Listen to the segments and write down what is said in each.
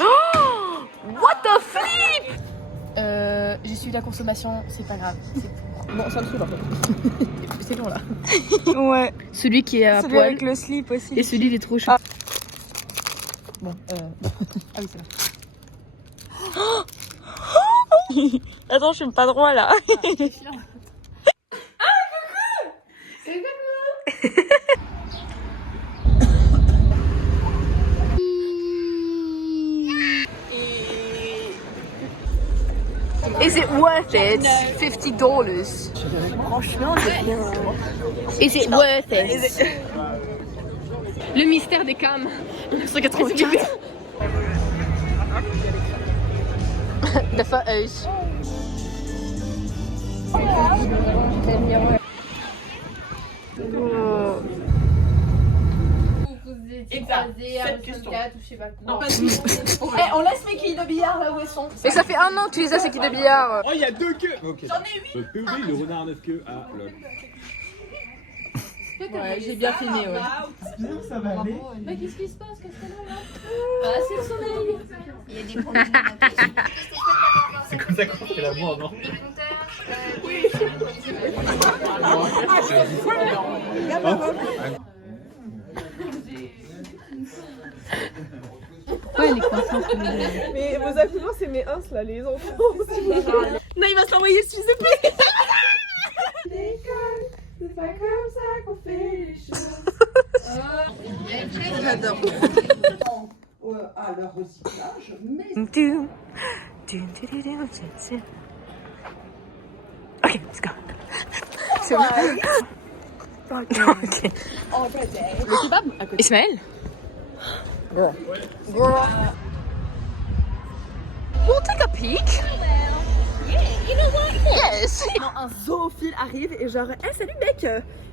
Oh, what the flip. J'ai suivi la consommation, c'est pas grave. Bon, ça me saoule en fait. C'est long là. Ouais. Celui qui est à Celui poil avec le slip aussi. et celui il est trop chaud. Ah. Bon, ah oui, c'est là. Attends, je suis pas droit là. Is it worth it? $50. Franchement, c'est bien. Is it worth it? Le mystère des cams. 1984. De foto's. Exact. Cette question. Non, pas du tout. On laisse mes quilles de billard là où elles sont. Et ça fait un an que tu les as ces quilles de billard. Oh, il y a 2 queues. Okay. J'en ai 8. Le POV, le renard à 9 queues. Ah, lol. Ouais, j'ai bien filmé, ouais. Ça va aller. Mais qu'est-ce qui se passe, Castello, là? Ah, c'est le soleil. Il y a des problèmes. C'est comme ça qu'on fait l'amour, non? Ouais, les croissants. Mais vos accouchements, c'est mes ins là, les enfants. Non, il va se l'envoyer le fils de paix. C'est pas comme ça qu'on fait les choses. J'adore. À leur recyclage, mais Ok, let's go. C'est bon. Ok. Le kebab à côté. Ismaël? We'll take a peek. Yes. Non, un zoophile arrive et genre, hey, salut mec,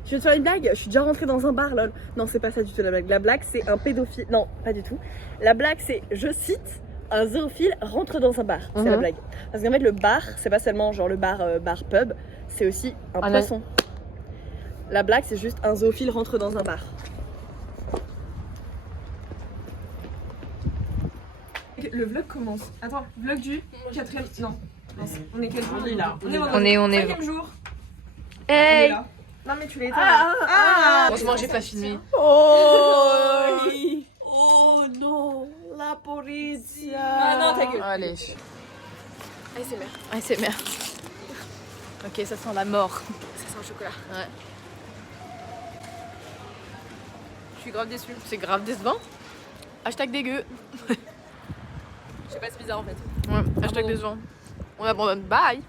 je vais te faire une blague, je suis déjà rentrée dans un bar lol. Non, c'est pas ça du tout la blague. La blague c'est un pédophile. Non, pas du tout. La blague c'est, je cite, un zoophile rentre dans un bar. C'est la blague. Parce qu'en fait le bar, c'est pas seulement genre le bar bar pub, c'est aussi un poisson. La blague c'est juste un zoophile rentre dans un bar. Le vlog commence. Attends, vlog du 4e. Non. On est quel jour? On est là. On est 5e jour. Hey. Non mais tu l'as éteint. Heureusement j'ai pas filmé. Oh non, la police. Ah non, ta gueule. Allez. ASMR. ASMR. Ok, ça sent la mort. Ça sent le chocolat. Ouais. Je suis grave déçue. C'est grave décevant. Hashtag dégueu. Je sais pas, c'est bizarre en fait. Ouais, hashtag décevant. On abandonne. Bye.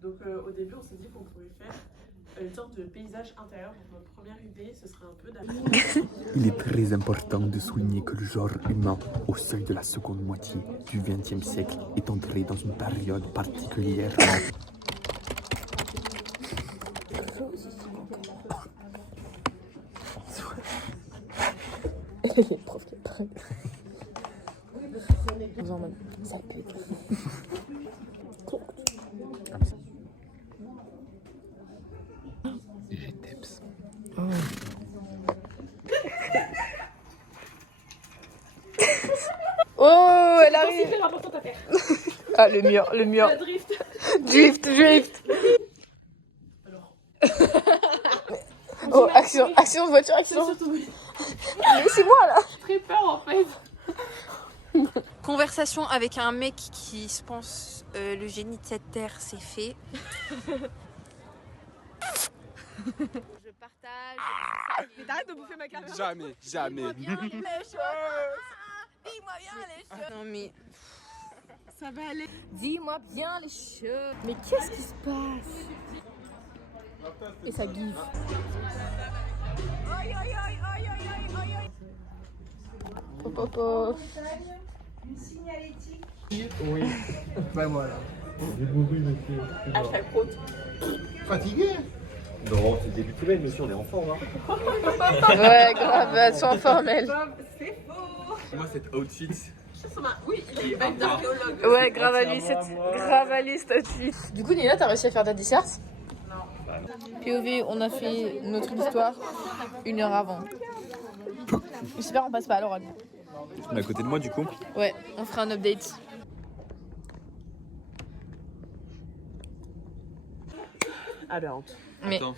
Donc au début on s'est dit qu'on pouvait faire une sorte de paysage intérieur. Donc notre première idée ce serait un peu d'avoir... Il est très important de souligner que le genre humain, au seuil de la seconde moitié du XXe siècle, est entré dans une période particulière. Les profs qui parlent. En mode, ça pète. J'ai Teps. Oh, elle arrive. C'est important à faire. Ah, le mur, le mur. La drift. Drift. Oh, action, voiture, action. Mais c'est moi là. Très peur en fait. Conversation avec un mec qui se pense le génie de cette terre, c'est fait. Je partage. Mais t'arrêtes de bouffer ma caméra. Jamais. Dis-moi bien les choses. Dis-moi bien les choses. Non mais Ça va aller. Dis-moi bien les choses. Mais qu'est-ce qui se passe? Et ça give. Pop. une signalétique. Oui. Ben voilà. J'ai bourru, monsieur. Hashtag prout. Fatigué? Non, c'est le début de semaine, monsieur, on est enfant, hein. Ouais, grave, elles sont informelles. Moi, cet outfit. Oui, il est bac d'archéologue. Ouais, gravaliste outfit. Du coup, Nina, t'as réussi à faire ta disserte? Non. POV, on a fait notre histoire 1 heure avant. J'espère qu'on passe pas à l'oral. On est à côté de moi, du coup. Ouais, on fera un update. Ah, la honte. Mais. Attends.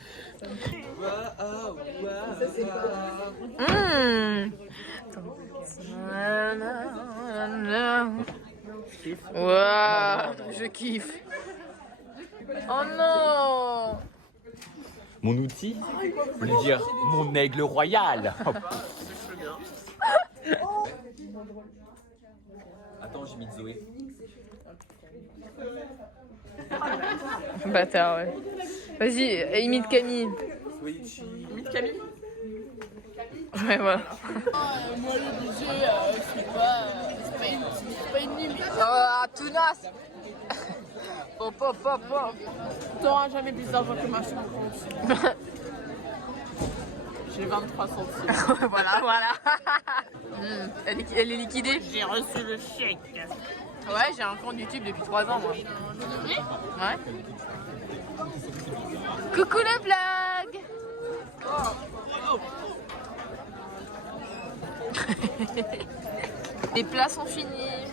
Waouh, je kiffe. Oh non. Mon outil, on va dire mon aigle royal. Attends, j'ai mis Zoé. Bâtard, ouais. Vas-y, imite Camille. Imite Camille. Ouais, voilà. Moi, le budget, c'est pas une limite. Ah, Tounas. Pop, pop, pop, pop. T'auras jamais plus d'argent que ma chambre. J'ai 23 centimes. Voilà. Elle est liquidée. J'ai reçu le chèque. Ouais, j'ai un compte YouTube depuis 3 ans, moi. Ouais. Coucou le vlog. Les plats sont finis.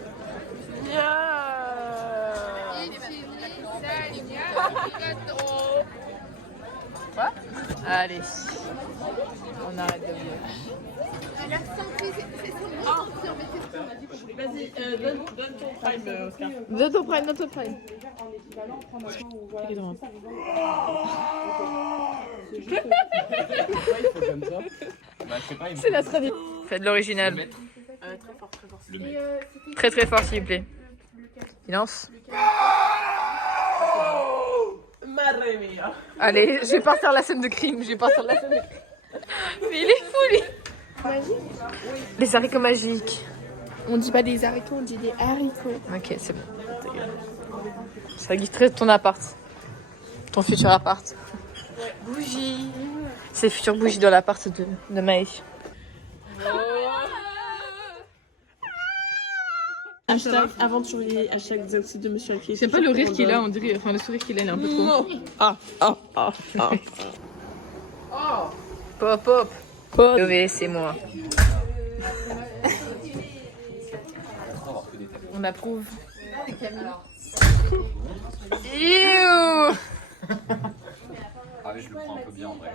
Quoi? Allez, on arrête de vlog. Vas-y, donne ton prime, Oscar. Notre prime. C'est la tradition. Faites de l'original. Très fort, très fort. Très fort, s'il vous plaît. Silence. Madre mia. Allez, je vais pas faire la scène de crime. Mais il est fou, lui. Les haricots magiques. On dit pas des haricots, on dit des haricots. Ok, c'est bon. Ça guiderait ton appart. Ton futur appart. Bougie. C'est futur bougie dans l'appart de Maë. Hashtag aventurier, hashtag des oxydes de Monsieur Alquier. C'est pas le rire qu'il a, on dirait. Enfin, le sourire qu'il a, il est un peu trop. Pop, pop. POV, c'est moi. On approuve. Youhou. Ah oui, je le prends un peu bien en vrai.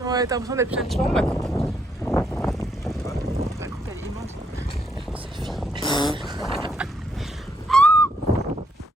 Ouais, t'as l'impression d'être plein de chambres.